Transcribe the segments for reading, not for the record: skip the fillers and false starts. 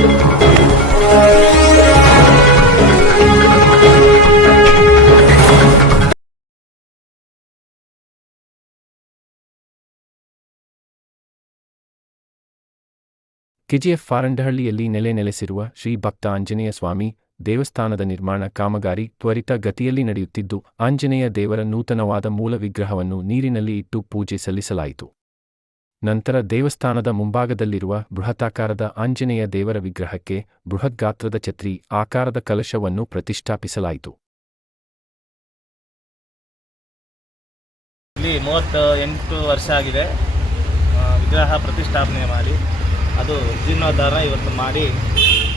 KGF ಫಾರಂಡಹಳ್ಳಿಯಲ್ಲಿ ನೆಲೆಸಿರುವ ಶ್ರೀ ಭಕ್ತ ಆಂಜನೇಯ ಸ್ವಾಮಿ ದೇವಸ್ಥಾನದ ನಿರ್ಮಾಣ ಕಾಮಗಾರಿ ತ್ವರಿತ ಗತಿಯಲ್ಲಿ ನಡೆಯುತ್ತಿದ್ದು, ಆಂಜನೇಯ ದೇವರ ನೂತನವಾದ ಮೂಲ ವಿಗ್ರಹವನ್ನು ನೀರಿನಲ್ಲಿ ಇಟ್ಟು ಪೂಜೆ ಸಲ್ಲಿಸಲಾಯಿತು. ನಂತರ ದೇವಸ್ಥಾನದ ಮುಂಭಾಗದಲ್ಲಿರುವ ಬೃಹತಾಕಾರದ ಆಂಜನೇಯ ದೇವರ ವಿಗ್ರಹಕ್ಕೆ ಬೃಹದ್ಗಾತ್ರದ ಛತ್ರಿ ಆಕಾರದ ಕಲಶವನ್ನು ಪ್ರತಿಷ್ಠಾಪಿಸಲಾಯಿತು. ಇಲ್ಲಿ 38 ವರ್ಷ ಆಗಿದೆ ವಿಗ್ರಹ ಪ್ರತಿಷ್ಠಾಪನೆ ಮಾಡಿ. ಅದು ಜೀರ್ಣೋದ್ಧಾರ ಇವತ್ತು ಮಾಡಿ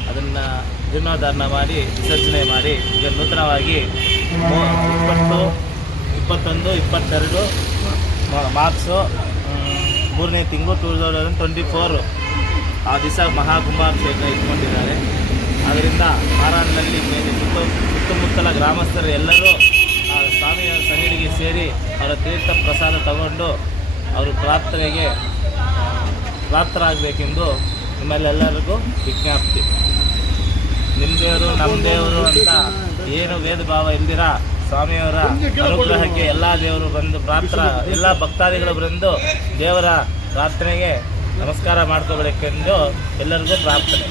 ಅದನ್ನು ಜೀರ್ಣೋದ್ಧಾರ ಮಾಡಿ ವಿಸರ್ಜನೆ ಮಾಡಿ ಈಗ ನೂತನವಾಗಿ 20, 21, 22 ಮಾರ್ಚು 3ನೇ ತಿಂಗಳು 2024 ಆ ದಿವಸ ಮಹಾಕುಂಭಾಭಿಷೇಕ ಇಟ್ಕೊಂಡಿದ್ದಾರೆ. ಆದ್ದರಿಂದ ಮಾರಾಣಿನಲ್ಲಿ ಸುತ್ತಮುತ್ತಲ ಗ್ರಾಮಸ್ಥರು ಎಲ್ಲರೂ ಆ ಸ್ವಾಮಿಯ ಸನ್ನಿಧಿಗೆ ಸೇರಿ ಅವರ ತೀರ್ಥ ಪ್ರಸಾದ ತಗೊಂಡು ಅವರು ಪ್ರಾಪ್ತರಾಗಬೇಕೆಂದು ನಿಮ್ಮಲ್ಲೆಲ್ಲರಿಗೂ ವಿಜ್ಞಾಪ್ತಿ. ನಿಮ್ಮ ದೇವರು ನಮ್ಮ ದೇವರು ಅಂತ ಏನು ಭೇದ ಭಾವ ಇಲ್ದಿರ ಸ್ವಾಮಿಯವರ ಅನುಗ್ರಹಕ್ಕೆ ಎಲ್ಲ ದೇವರು ಬಂದು ಎಲ್ಲ ಭಕ್ತಾದಿಗಳು ಬಂದು ದೇವರ ಪ್ರಾರ್ಥನೆಗೆ ನಮಸ್ಕಾರ ಮಾಡ್ಕೋಬೇಕೆಂದು ಎಲ್ಲರಿಗೂ ಪ್ರಾರ್ಥನೆ.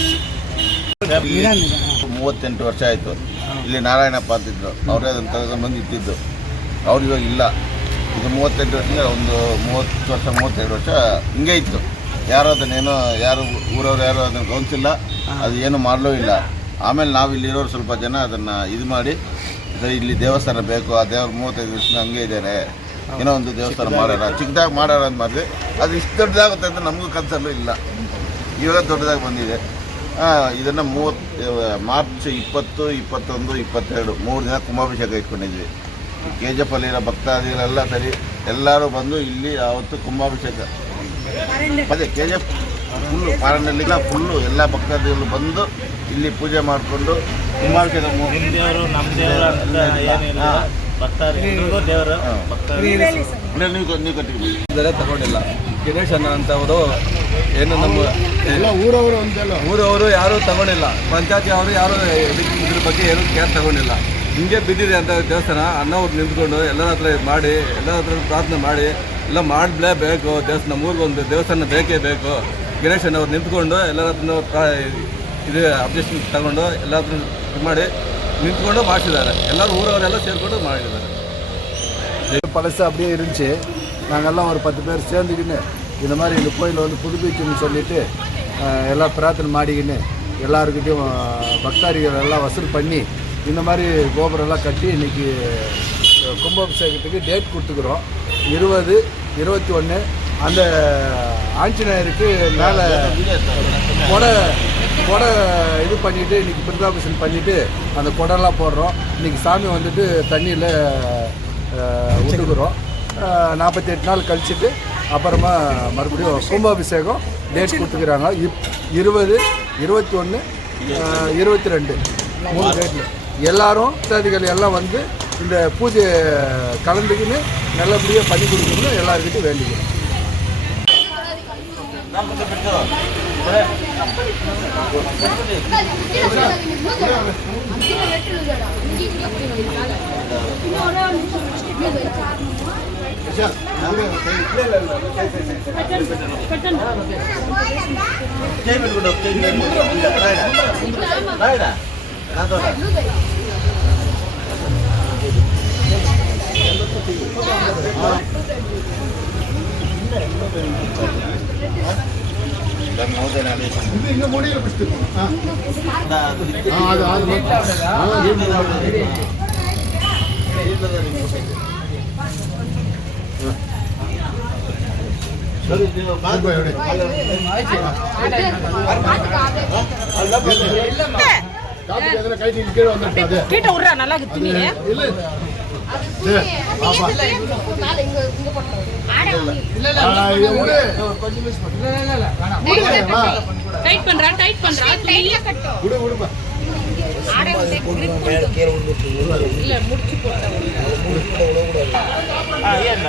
38 ವರ್ಷ ಆಯಿತು. ಇಲ್ಲಿ ನಾರಾಯಣಪ್ಪ ಅಂತಿದ್ರು, ಅವರೇ ಅದನ್ನು ತಗೊಂಡು ಬಂದು ಇಟ್ಟಿದ್ದು. ಅವ್ರು ಇವಾಗ ಇಲ್ಲ. ಇದು 38 ವರ್ಷದಿಂದ ಒಂದು 30 ವರ್ಷ 32 ವರ್ಷ ಹಿಂಗೆ ಇತ್ತು. ಯಾರು ಅದನ್ನೇನೋ ಊರವ್ರು ಯಾರು ಅದನ್ನು ಗೌನಿಸಿಲ್ಲ, ಅದು ಏನು ಮಾಡಲೂ ಇಲ್ಲ. ಆಮೇಲೆ ನಾವು ಇಲ್ಲಿರೋರು ಸ್ವಲ್ಪ ಜನ ಅದನ್ನು ಇದು ಮಾಡಿ ಇಲ್ಲಿ ದೇವಸ್ಥಾನ ಬೇಕು, ಆ ದೇವ್ರು 35 ವರ್ಷದಿಂದ ಹಂಗೆ ಇದ್ದಾರೆ, ಏನೋ ಒಂದು ದೇವಸ್ಥಾನ ಮಾಡ್ಯಾರ, ಚಿಕ್ಕದಾಗಿ ಮಾಡ್ಯಾರ ಅಂತ ಮಾಡಿದ್ರೆ ಅದು ಇಷ್ಟು ದೊಡ್ಡದಾಗುತ್ತೆ ಅಂತ ನಮಗೂ ಕನಸಲ್ಲೂ ಇಲ್ಲ. ಇವಾಗ ದೊಡ್ಡದಾಗಿ ಬಂದಿದೆ. ಇದನ್ನು ಮಾರ್ಚ್ 20, 21, 22 3 ದಿನ ಕುಂಭಾಭಿಷೇಕ ಇಟ್ಕೊಂಡಿದ್ವಿ. KGF ಅಲ್ಲಿರೋ ಭಕ್ತಾದಿಗಳೆಲ್ಲ ಸರಿ ಎಲ್ಲರೂ ಬಂದು ಇಲ್ಲಿ ಆವತ್ತು ಕುಂಭಾಭಿಷೇಕ ಅದೇ KGF ಫುಲ್ಲು ಪಾರಣ್ಣಲ್ಲಿಲ್ಲ ಫುಲ್ಲು ಎಲ್ಲ ಭಕ್ತಾದಿಗಳು ಬಂದು ಇಲ್ಲಿ ಪೂಜೆ ಮಾಡಿಕೊಂಡು ಕುಂಭಾಭಿಷೇಕ. ನಿಮ್ಮ ದೇವರು ನಮ್ಮ ದೇವರು ಅಂತ ಏನಿಲ್ಲ, ಭಕ್ತಾದಿಗಳು ದೇವರು ನೀವು ಕಟ್ಟಿದ್ದೀವಿ ತಗೊಂಡಿಲ್ಲ. ಗಣೇಶನ ಅಂತವರು ಏನು ನಮ್ಮ ಎಲ್ಲ ಊರವರು ಯಾರೂ ತಗೊಂಡಿಲ್ಲ. ಪಂಚಾಯತಿ ಅವರು ಯಾರು ಇದ್ರ ಬಗ್ಗೆ ಏನೂ ಕೇರ್ ತಗೊಂಡಿಲ್ಲ. ಹಿಂಗೆ ಬಿದ್ದಿದೆ ಅಂತ ದೇವಸ್ಥಾನ ಅನ್ನವ್ರು ನಿಂತ್ಕೊಂಡು ಎಲ್ಲರ ಹತ್ರ ಮಾಡಿ ಎಲ್ಲರ ಹತ್ರ ಪ್ರಾರ್ಥನೆ ಮಾಡಿ ಎಲ್ಲ ಮಾಡಲೇಬೇಕು. ನಮ್ಮೂರಿಗೆ ಒಂದು ದೇವಸ್ಥಾನ ಬೇಕೇ ಬೇಕು. ಗಣೇಶನವ್ರು ನಿಂತ್ಕೊಂಡು ಎಲ್ಲರ ಹತ್ರ ಇದು ಅಬ್ಜೆಕ್ಷನ್ ತಗೊಂಡು ಎಲ್ಲ ಹತ್ರ ಇದು ಮಾಡಿ நின்றுக்கொண்டு மாற்றிதாரு. எல்லாரும் ஊரவரெல்லாம் சேர்க்கொண்டு மாற்றிதாரு. பழசு அப்படியே இருந்துச்சு. நாங்கள்லாம் ஒரு 10 பேர் சேர்ந்துக்கின்னு இந்த மாதிரி இந்த கோயிலை வந்து புதுப்பிக்கணும்னு சொல்லிவிட்டு எல்லாம் பிரார்த்தனை மாடிக்கின்னு எல்லாருக்கிட்டையும் பக்தாரிகள் எல்லாம் வசூல் பண்ணி இந்த மாதிரி கோபுரம்லாம் கட்டி இன்றைக்கி கும்பாபிஷேகத்துக்கு டேட் கொடுத்துக்கிறோம். 20, 21 அந்த ஆஞ்சநேயருக்கு மேலே கொடை இது பண்ணிவிட்டு இன்றைக்கி பிருந்தாபிஷன் பண்ணிவிட்டு அந்த கொடைலாம் போடுறோம். இன்றைக்கி சாமி வந்துட்டு தண்ணியில் விட்டுக்கிறோம். 48 நாள் கழிச்சுட்டு அப்புறமா மறுபடியும் கும்பாபிஷேகம் டேட் கொடுத்துக்கிறாங்க. 20, 21, 22 3 டேட்டில் எல்லாரும் பக்தாதிகள் எல்லாம் வந்து இந்த பூஜை கலந்துக்கின்னு நல்லபடியாக பண்ணி கொடுக்கணும்னு எல்லாருக்கிட்டையும் வேண்டிக்கிறோம். கீட்ட விடுறா நல்லா துணி டைட் பண்றா இல்ல முடிச்சு அதே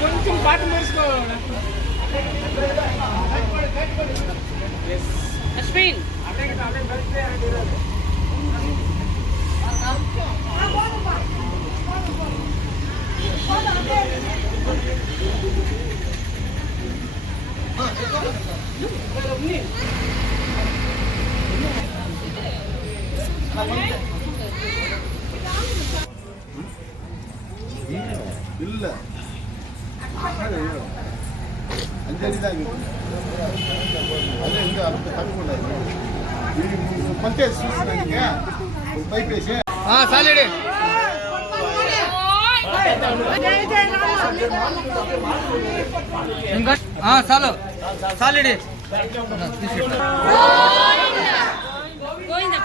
కొంచెం పాట నేర్చుకో అశ్విన్ இல்லை அஞ்சடி தான் அது எங்கே அடுத்த தகவல் பஞ்சாயத்து சூழ்நிலைங்க ஒரு பைப்பேசி சாலிடு చాలు సాలిడి గోవింద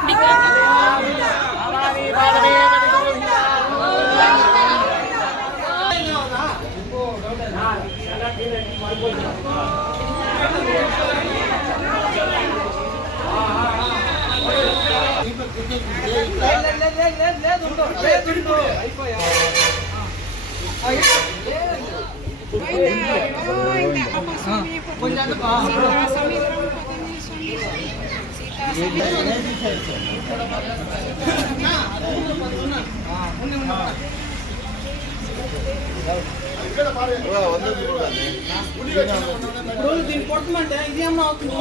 దీన్ని కొట్టమంటే ఇదేమో అవుతుంది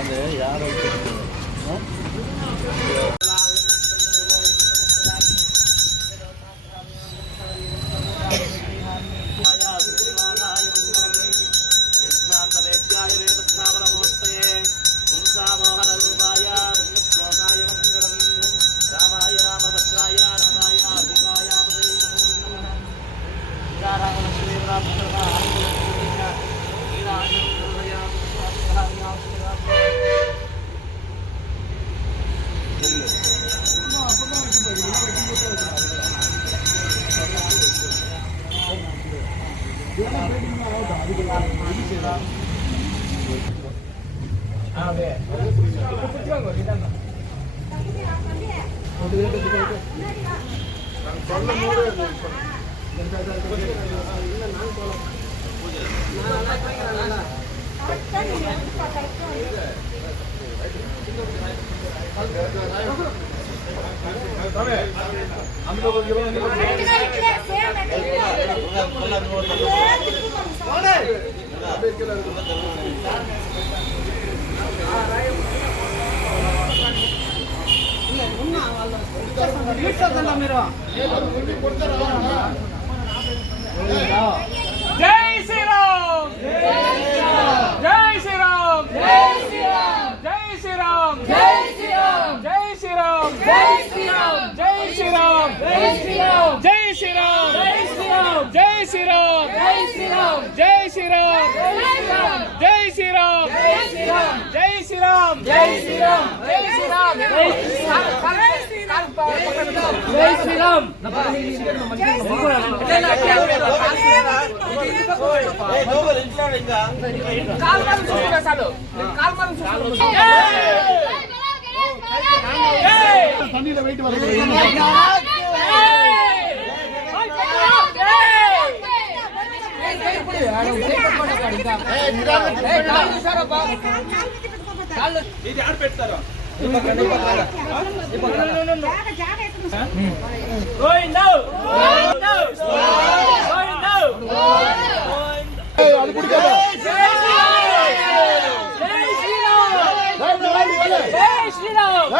ಅದೇ ಯಾರು అందులో జై శ్రీరామ్ జై శ్రీరామ్ జై శ్రీరామ్ జై శ్రీరామ్ జై శ్రీరామ్ జై శ్రీరామ్ జై శ్రీరామ్ జై శ్రీరామ్ జై శ్రీరామ్ జై శ్రీరామ్ జై శ్రీరామ్ జై శ్రీరామ్ జై శ్రీరామ్ జై శ్రీరామ్ జై శ్రీరామ్ జై శ్రీరామ్ జై శ్రీరామ్ జై శ్రీరామ్ జై శ్రీరామ్ ఇది ఆడ పెడతారు జై శ్రీరామ్